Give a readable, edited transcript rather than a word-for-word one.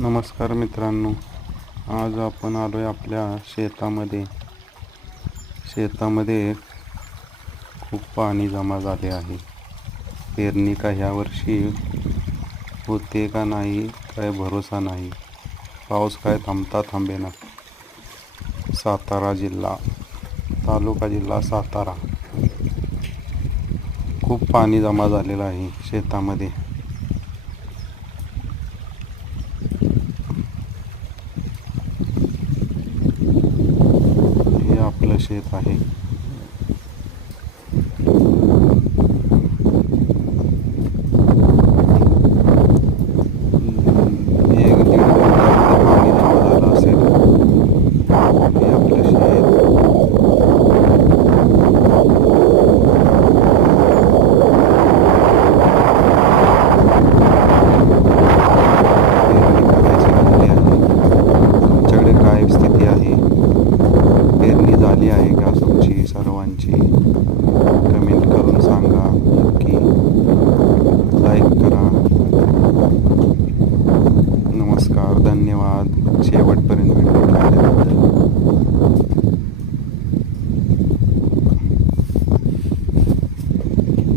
नमस्कार मित्रांनो, आज आपण आलोय आपल्या शेतामध्ये खूप पाणी जमा झाले आहे. पेरणी का ह्या वर्षी होते का नाही काय भरोसा नाही. पाऊस काय थांबता थांबेना. सातारा जिल्हा, तालुका जिल्हा सातारा, खूप पाणी जमा झालेलं आहे शेतामध्ये. हे आपलं शेत आहे.